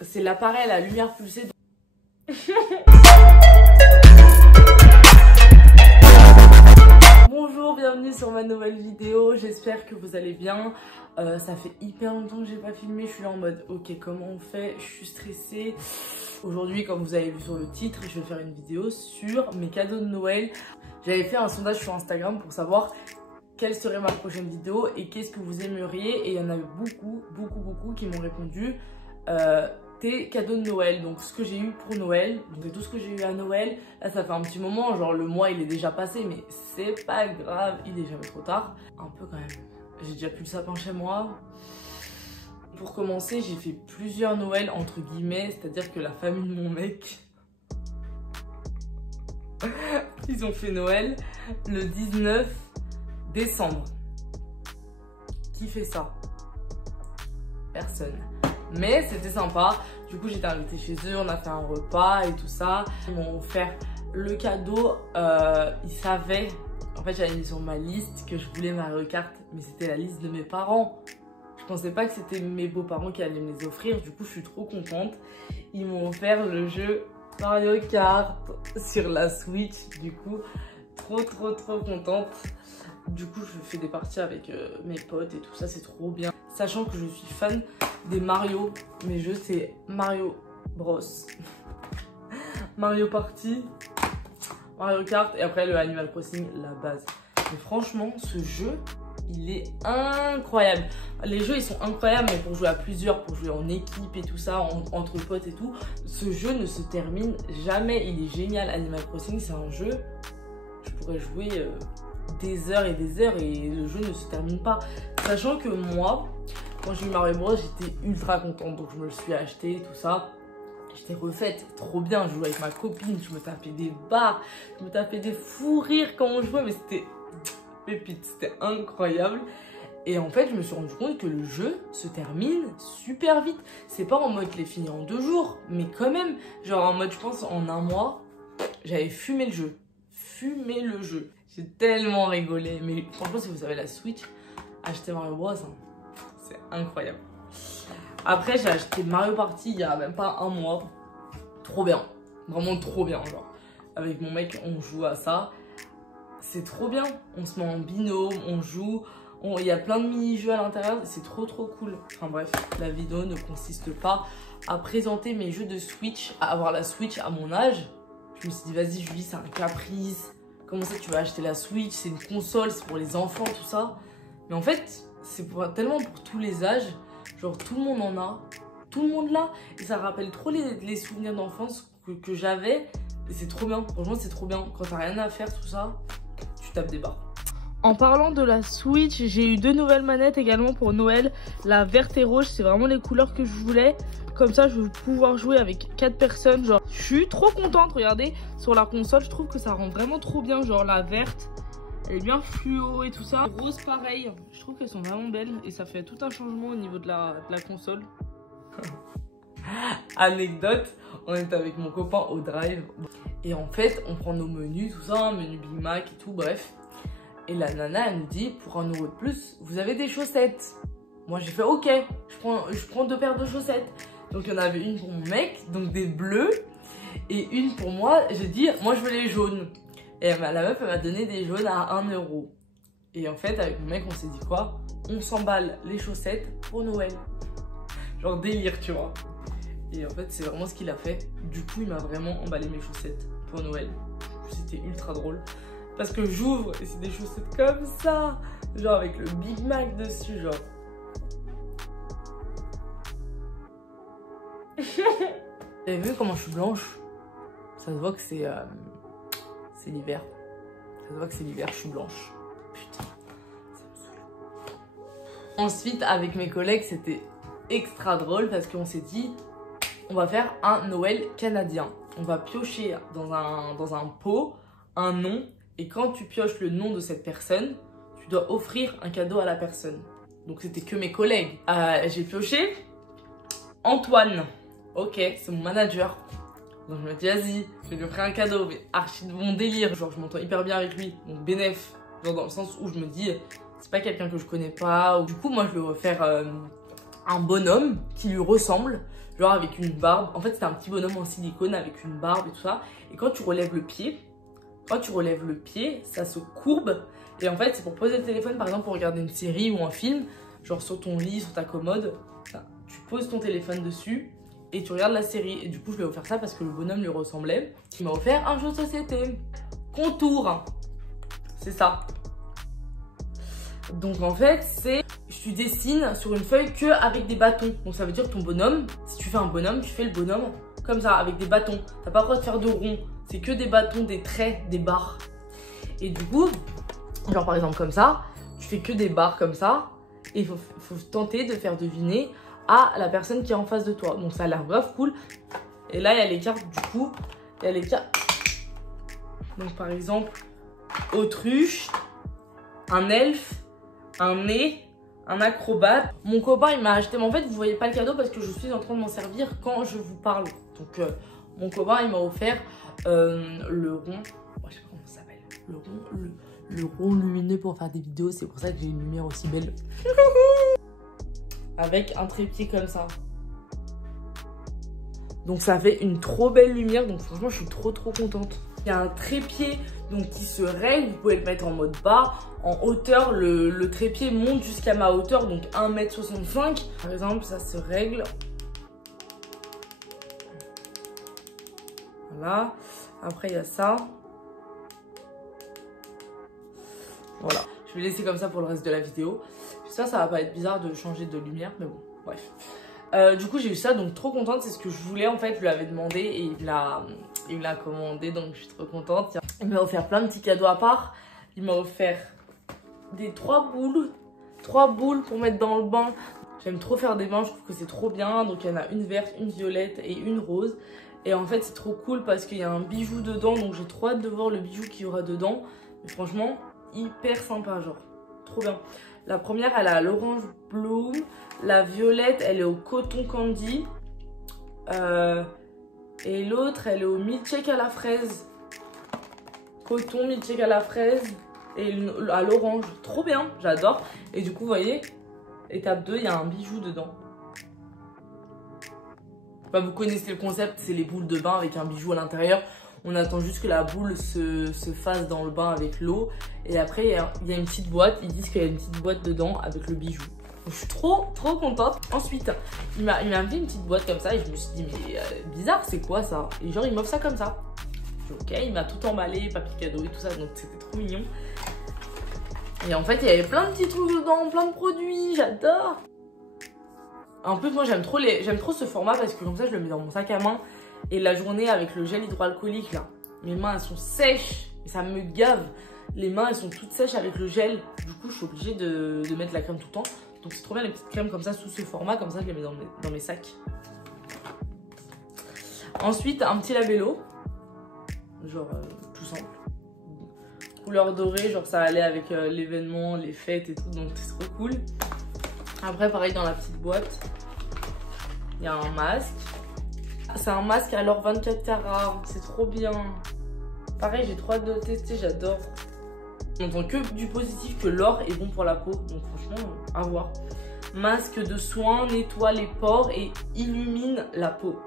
c'est l'appareil à la lumière pulsée. Bonjour, bienvenue sur ma nouvelle vidéo, j'espère que vous allez bien. Ça fait hyper longtemps que j'ai pas filmé, je suis là en mode ok, comment on fait? Je suis stressée. Aujourd'hui, comme vous avez vu sur le titre, je vais faire une vidéo sur mes cadeaux de Noël. J'avais fait un sondage sur Instagram pour savoir quelle serait ma prochaine vidéo et qu'est-ce que vous aimeriez, et il y en avait beaucoup qui m'ont répondu tes cadeaux de Noël, donc ce que j'ai eu pour Noël, donc tout ce que j'ai eu à Noël. Là ça fait un petit moment, genre le mois il est déjà passé, mais c'est pas grave, il est jamais trop tard. Un peu quand même, j'ai déjà plus le sapin chez moi. Pour commencer, j'ai fait plusieurs Noëls entre guillemets, c'est-à-dire que la famille de mon mec ils ont fait Noël le 19 décembre. Qui fait ça? Personne. Mais c'était sympa. Du coup, j'étais invitée chez eux, on a fait un repas et tout ça. Ils m'ont offert le cadeau. Ils savaient, en fait, j'avais mis sur ma liste que je voulais Mario Kart, mais c'était la liste de mes parents. Je pensais pas que c'était mes beaux-parents qui allaient me les offrir. Du coup, je suis trop contente. Ils m'ont offert le jeu Mario Kart sur la Switch. Du coup, trop contente. Du coup, je fais des parties avec mes potes et tout ça, c'est trop bien. Sachant que je suis fan des Mario. Mes jeux, c'est Mario Bros, Mario Party, Mario Kart et après le Animal Crossing, la base. Mais franchement, ce jeu, il est incroyable. Les jeux, ils sont incroyables, mais pour jouer à plusieurs, pour jouer en équipe et tout ça, entre potes et tout, ce jeu ne se termine jamais. Il est génial. Animal Crossing, c'est un jeu, je pourrais jouer des heures et le jeu ne se termine pas. Sachant que moi, quand j'ai eu Mario Bros, j'étais ultra contente, donc je me le suis acheté tout ça. J'étais refaite, trop bien. Je jouais avec ma copine, je me tapais des barres, je me tapais des fous rires quand on jouait, mais c'était pépite, c'était incroyable. Et en fait, je me suis rendu compte que le jeu se termine super vite. C'est pas en mode je l'ai fini en 2 jours, mais quand même, genre en mode je pense en 1 mois, j'avais fumé le jeu. J'ai tellement rigolé. Mais franchement, si vous avez la Switch, achetez Mario Bros, hein. C'est incroyable. Après, j'ai acheté Mario Party il y a même pas 1 mois. Trop bien. Vraiment trop bien, genre. Avec mon mec, on joue à ça. C'est trop bien. On se met en binôme, on joue. Il y a plein de mini-jeux à l'intérieur. C'est trop cool. Enfin bref, la vidéo ne consiste pas à présenter mes jeux de Switch, à avoir la Switch à mon âge. Je me suis dit, vas-y Julie, c'est un caprice. Comment ça tu vas acheter la Switch? C'est une console, c'est pour les enfants, tout ça. Mais en fait, c'est tellement pour tous les âges. Genre tout le monde en a. Tout le monde l'a. Et ça rappelle trop les souvenirs d'enfance que j'avais. Et c'est trop bien. Franchement, c'est trop bien. Quand t'as rien à faire, tout ça, tu tapes des barres. En parlant de la Switch, j'ai eu 2 nouvelles manettes également pour Noël. La verte et rouge, c'est vraiment les couleurs que je voulais. Comme ça, je vais pouvoir jouer avec 4 personnes. Genre, je suis trop contente. Regardez, sur la console, je trouve que ça rend vraiment trop bien. Genre, la verte, elle est bien fluo et tout ça. Rose, pareil. Je trouve qu'elles sont vraiment belles. Et ça fait tout un changement au niveau de la console. Anecdote, on est avec mon copain au drive. Et en fait, on prend nos menus, tout ça, menu Big Mac et tout, bref. Et la nana, elle nous dit, pour 1 euro de plus, vous avez des chaussettes. Moi, j'ai fait, ok, je prends 2 paires de chaussettes. Donc, il y en avait une pour mon mec, donc des bleus. Et une pour moi, j'ai dit, moi, je veux les jaunes. Et la meuf, elle m'a donné des jaunes à 1 euro. Et en fait, avec mon mec, on s'est dit quoi? On s'emballe les chaussettes pour Noël. Genre délire, tu vois. Et en fait, c'est vraiment ce qu'il a fait. Du coup, il m'a vraiment emballé mes chaussettes pour Noël. C'était ultra drôle. Parce que j'ouvre et c'est des chaussettes comme ça. Genre avec le Big Mac dessus, genre. Vous avez vu comment je suis blanche? Ça se voit que c'est l'hiver. Ça se voit que c'est l'hiver, je suis blanche. Putain, ça me saoule. Ensuite, avec mes collègues, c'était extra drôle parce qu'on s'est dit, on va faire un Noël canadien. On va piocher dans un pot un nom. Et quand tu pioches le nom de cette personne, tu dois offrir un cadeau à la personne. Donc c'était que mes collègues. J'ai pioché Antoine. Ok, c'est mon manager. Donc je me dis, vas-y, je vais lui offrir un cadeau. Mais archi de mon délire. Genre, je m'entends hyper bien avec lui. Donc bénéf. Genre dans le sens où je me dis, c'est pas quelqu'un que je connais pas. Du coup, moi, je lui ai offert un bonhomme qui lui ressemble. genre avec une barbe. En fait, c'était un petit bonhomme en silicone avec une barbe et tout ça. Et quand tu relèves le pied, ça se courbe. Et en fait, c'est pour poser le téléphone, par exemple, pour regarder une série ou un film, genre sur ton lit, sur ta commode. Tu poses ton téléphone dessus et tu regardes la série. Et du coup, je lui ai offert ça parce que le bonhomme lui ressemblait. Il m'a offert un jeu de société. Contour. C'est ça. Donc en fait, tu dessines sur une feuille que avec des bâtons. Donc ça veut dire que ton bonhomme, si tu fais un bonhomme, tu fais le bonhomme comme ça, avec des bâtons. T'as pas le droit de faire de rond. C'est que des bâtons, des traits, des barres. Et du coup, genre par exemple comme ça, tu fais que des barres comme ça. Et il faut tenter de faire deviner à la personne qui est en face de toi. Donc ça a l'air grave cool. Et là, il y a les cartes du coup. Il y a les cartes. Donc par exemple, autruche, un elfe, un nez, un acrobate. Mon copain il m'a acheté, mais en fait vous voyez pas le cadeau parce que je suis en train de m'en servir quand je vous parle. Donc mon copain il m'a offert le rond, je sais pas comment ça s'appelle, le rond lumineux pour faire des vidéos. C'est pour ça que j'ai une lumière aussi belle. Avec un trépied comme ça. Donc ça fait une trop belle lumière, donc franchement je suis trop contente. Il y a un trépied donc qui se règle, vous pouvez le mettre en mode bas. En hauteur, le trépied monte jusqu'à ma hauteur, donc 1,65 m. Par exemple, ça se règle. Voilà. Après, il y a ça. Voilà. Je vais laisser comme ça pour le reste de la vidéo. J'espère que ça va pas être bizarre de changer de lumière, mais bon, bref. Du coup, j'ai eu ça, donc trop contente. C'est ce que je voulais, en fait. Je lui avais demandé et il me l'a commandé, donc je suis trop contente. Il m'a offert plein de petits cadeaux à part. Il m'a offert des 3 boules pour mettre dans le bain. J'aime trop faire des bains, je trouve que c'est trop bien. Donc il y en a une verte, une violette et une rose. Et en fait c'est trop cool parce qu'il y a un bijou dedans. Donc j'ai trop hâte de voir le bijou qu'il y aura dedans. Mais franchement, hyper sympa, genre trop bien. La première elle a l'orange bloom. La violette elle est au coton candy. Et l'autre elle est au milkshake à la fraise. Coton, milkshake à la fraise. Et à l'orange, trop bien, j'adore. Et du coup, vous voyez, étape 2, il y a un bijou dedans. Bah, vous connaissez le concept, c'est les boules de bain avec un bijou à l'intérieur. On attend juste que la boule se fasse dans le bain avec l'eau. Et après, il y a une petite boîte. Ils disent qu'il y a une petite boîte dedans avec le bijou. Donc, je suis trop contente. Ensuite, il m'a fait une petite boîte comme ça. Et je me suis dit, mais bizarre, c'est quoi ça? Et genre, il m'offre ça comme ça. Ok, il m'a tout emballé, papier cadeau et tout ça. Donc, c'était trop mignon. Et en fait, il y avait plein de petits trucs dedans, plein de produits, j'adore. En plus, moi, j'aime trop ce format parce que comme ça, je le mets dans mon sac à main. Et la journée, avec le gel hydroalcoolique, là, mes mains, elles sont sèches. Et ça me gave. Les mains, elles sont toutes sèches avec le gel. Du coup, je suis obligée de mettre la crème tout le temps. Donc, c'est trop bien les petites crèmes comme ça, sous ce format. Comme ça, je les mets dans mes sacs. Ensuite, un petit labello. Genre, tout simple. Couleur dorée, genre ça allait avec l'événement, les fêtes et tout, donc c'est trop cool. Après pareil dans la petite boîte, il y a un masque. C'est un masque à l'or 24 carats, c'est trop bien. Pareil, j'ai trop hâte de le tester, j'adore. On entend que du positif, que l'or est bon pour la peau, donc franchement, à voir. Masque de soin, nettoie les pores et illumine la peau.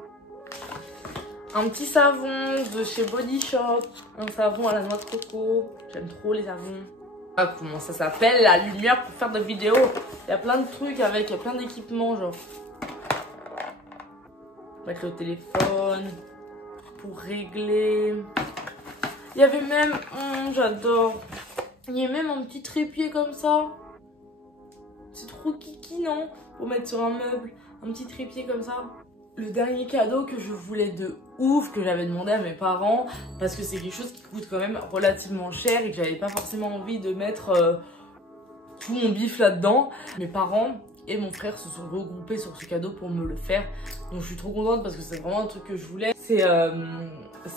Un petit savon de chez Body Shop, un savon à la noix de coco. J'aime trop les savons. Ah, comment ça s'appelle? La lumière pour faire des vidéos. Il y a plein de trucs avec, il y a plein d'équipements, genre. Mettre le téléphone, pour régler. Il y avait même, j'adore. Il y a même un petit trépied comme ça. C'est trop kiki, non? Pour mettre sur un meuble, un petit trépied comme ça. Le dernier cadeau que je voulais de ouf, que j'avais demandé à mes parents, parce que c'est quelque chose qui coûte quand même relativement cher et que j'avais pas forcément envie de mettre tout mon bif là-dedans. Mes parents et mon frère se sont regroupés sur ce cadeau pour me le faire. Donc je suis trop contente parce que c'est vraiment un truc que je voulais. C'est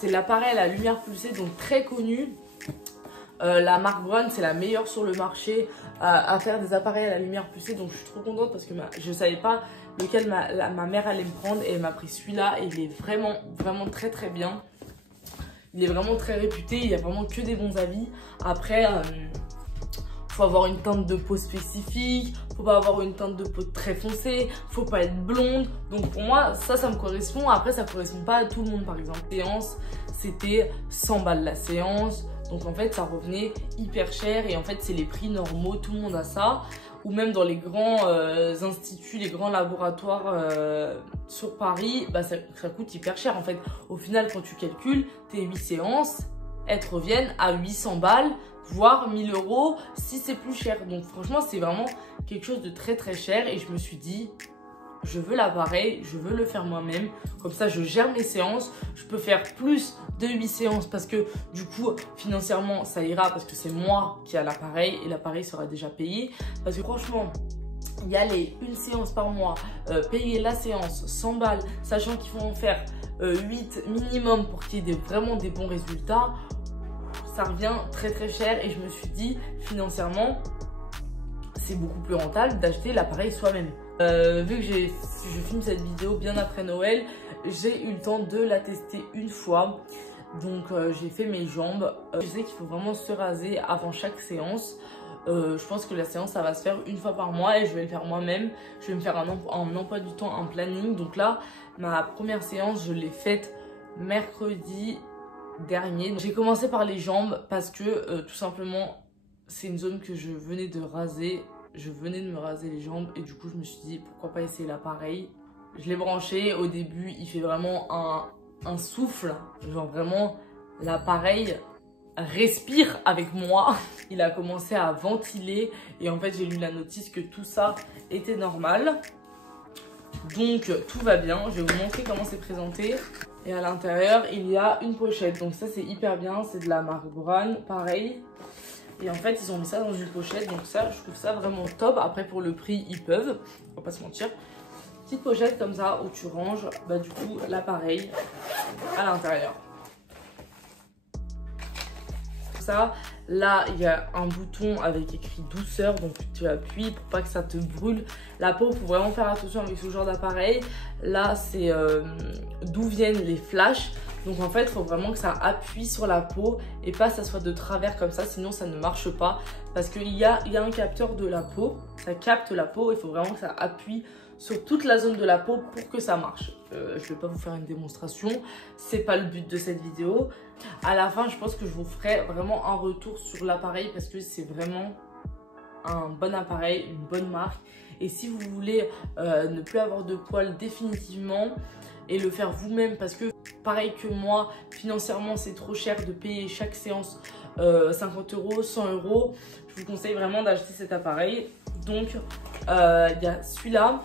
l'appareil à la lumière pulsée, donc très connu. La marque Braun, c'est la meilleure sur le marché à faire des appareils à la lumière pulsée. Donc je suis trop contente parce que je savais pas lequel ma mère allait me prendre. Et elle m'a pris celui-là et il est vraiment très bien. Il est vraiment très réputé, il y a vraiment que des bons avis. Après, faut avoir une teinte de peau spécifique, faut pas avoir une teinte de peau très foncée, faut pas être blonde. Donc pour moi, ça me correspond. Après, ça correspond pas à tout le monde. Par exemple, séance, c'était 100 balles la séance. Donc en fait, ça revenait hyper cher. Et en fait, c'est les prix normaux, tout le monde a ça. Ou même dans les grands instituts, les grands laboratoires sur Paris, bah ça coûte hyper cher. En fait, au final, quand tu calcules, tes 8 séances, elles te reviennent à 800 balles, voire 1000 € si c'est plus cher. Donc franchement, c'est vraiment quelque chose de très très cher. Et je me suis dit, je veux l'appareil, je veux le faire moi-même. Comme ça, je gère mes séances. Je peux faire plus de 8 séances parce que du coup, financièrement, ça ira parce que c'est moi qui ai l'appareil et l'appareil sera déjà payé. Parce que franchement, y aller une séance par mois, payer la séance 100 balles, sachant qu'il faut en faire 8 minimum pour qu'il y ait vraiment des bons résultats, ça revient très très cher. Et je me suis dit, financièrement, c'est beaucoup plus rentable d'acheter l'appareil soi-même. Vu que je filme cette vidéo bien après Noël, j'ai eu le temps de la tester une fois. Donc j'ai fait mes jambes. Je sais qu'il faut vraiment se raser avant chaque séance. Je pense que la séance, ça va se faire une fois par mois et je vais le faire moi-même. Je vais me faire un emploi du temps, un planning. Donc là, ma première séance, je l'ai faite mercredi dernier. J'ai commencé par les jambes parce que tout simplement, c'est une zone que je venais de raser. Je venais de me raser les jambes et du coup, je me suis dit pourquoi pas essayer l'appareil. Je l'ai branché. Au début, il fait vraiment un souffle. Genre vraiment, l'appareil respire avec moi. Il a commencé à ventiler et en fait, j'ai lu la notice que tout ça était normal. Donc, tout va bien. Je vais vous montrer comment c'est présenté. Et à l'intérieur, il y a une pochette. Donc ça, c'est hyper bien. C'est de la marque Braun, pareil. Et en fait, ils ont mis ça dans une pochette. Donc ça, je trouve ça vraiment top. Après, pour le prix, ils peuvent. On va pas se mentir. Petite pochette comme ça où tu ranges, bah, du coup, l'appareil à l'intérieur. Ça, là, il y a un bouton avec écrit douceur. Donc, tu appuies pour pas que ça te brûle la peau. Il faut vraiment faire attention avec ce genre d'appareil. Là, c'est d'où viennent les flashs. Donc en fait, il faut vraiment que ça appuie sur la peau et pas que ça soit de travers comme ça, sinon ça ne marche pas. Parce qu'il y a un capteur de la peau, ça capte la peau, il faut vraiment que ça appuie sur toute la zone de la peau pour que ça marche. Je ne vais pas vous faire une démonstration, c'est pas le but de cette vidéo. À la fin, je pense que je vous ferai vraiment un retour sur l'appareil parce que c'est vraiment un bon appareil, une bonne marque. Et si vous voulez ne plus avoir de poils définitivement et le faire vous-même parce que pareil que moi, financièrement c'est trop cher de payer chaque séance 50 €, 100 €. Je vous conseille vraiment d'acheter cet appareil. Donc il y a celui-là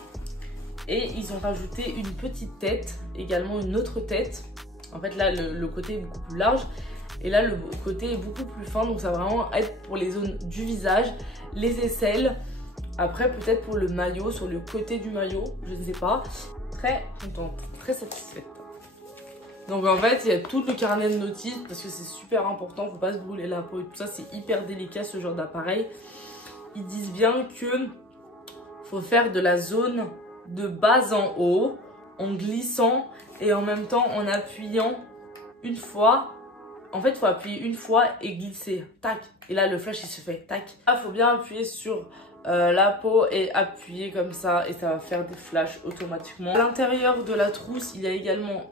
et ils ont rajouté une petite tête, également une autre tête. En fait là le côté est beaucoup plus large et là le côté est beaucoup plus fin. Donc ça va vraiment être pour les zones du visage, les aisselles. Après peut-être pour le maillot, sur le côté du maillot, je ne sais pas. Très contente, très satisfaite. Donc en fait, il y a tout le carnet de notices parce que c'est super important, faut pas se brûler la peau et tout ça, c'est hyper délicat ce genre d'appareil. Ils disent bien que faut faire de la zone de bas en haut, en glissant et en même temps en appuyant une fois. En fait, il faut appuyer une fois et glisser, tac. Et là, le flash, il se fait, tac. Là, il faut bien appuyer sur la peau et appuyer comme ça et ça va faire des flashs automatiquement. À l'intérieur de la trousse, il y a également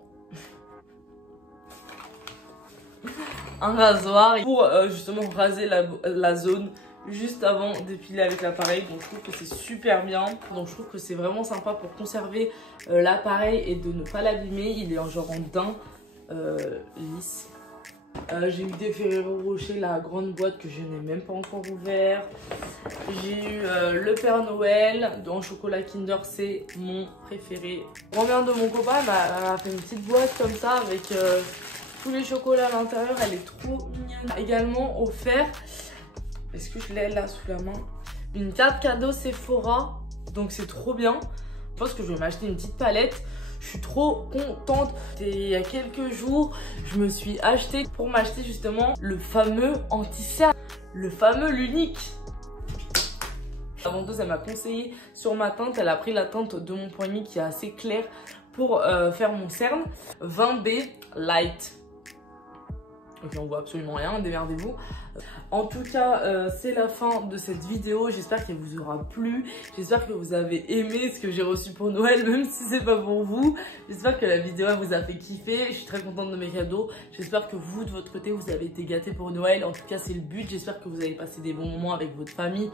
un rasoir pour justement raser la zone juste avant d'épiler avec l'appareil. Donc je trouve que c'est super bien. Donc je trouve que c'est vraiment sympa pour conserver l'appareil et de ne pas l'abîmer. Il est en genre en daim lisse. J'ai eu des Ferrero Rocher, la grande boîte que je n'ai même pas encore ouvert. J'ai eu le Père Noël en chocolat Kinder, c'est mon préféré. Grand-mère de mon copain m'a fait une petite boîte comme ça avec tous les chocolats à l'intérieur. Elle est trop mignonne. Également offert, est-ce que je l'ai là sous la main, une carte cadeau Sephora. Donc c'est trop bien. Je pense que je vais m'acheter une petite palette. Je suis trop contente. Et il y a quelques jours, je me suis acheté pour m'acheter justement le fameux anti-cerne. Le fameux, l'unique. La vendeuse, elle m'a conseillé sur ma teinte. Elle a pris la teinte de mon poignet qui est assez claire pour faire mon cerne. 20B Light. Ok, on voit absolument rien, démerdez-vous. En tout cas, c'est la fin de cette vidéo. J'espère qu'elle vous aura plu. J'espère que vous avez aimé ce que j'ai reçu pour Noël, même si c'est pas pour vous. J'espère que la vidéo elle vous a fait kiffer. Je suis très contente de mes cadeaux. J'espère que vous, de votre côté, vous avez été gâtés pour Noël. En tout cas, c'est le but. J'espère que vous avez passé des bons moments avec votre famille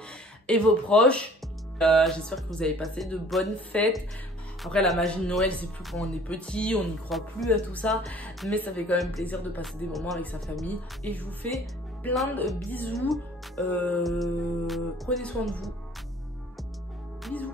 et vos proches. J'espère que vous avez passé de bonnes fêtes. Après, la magie de Noël, c'est plus quand on est petit, on n'y croit plus à tout ça. Mais ça fait quand même plaisir de passer des moments avec sa famille. Et je vous fais plein de bisous. Prenez soin de vous. Bisous.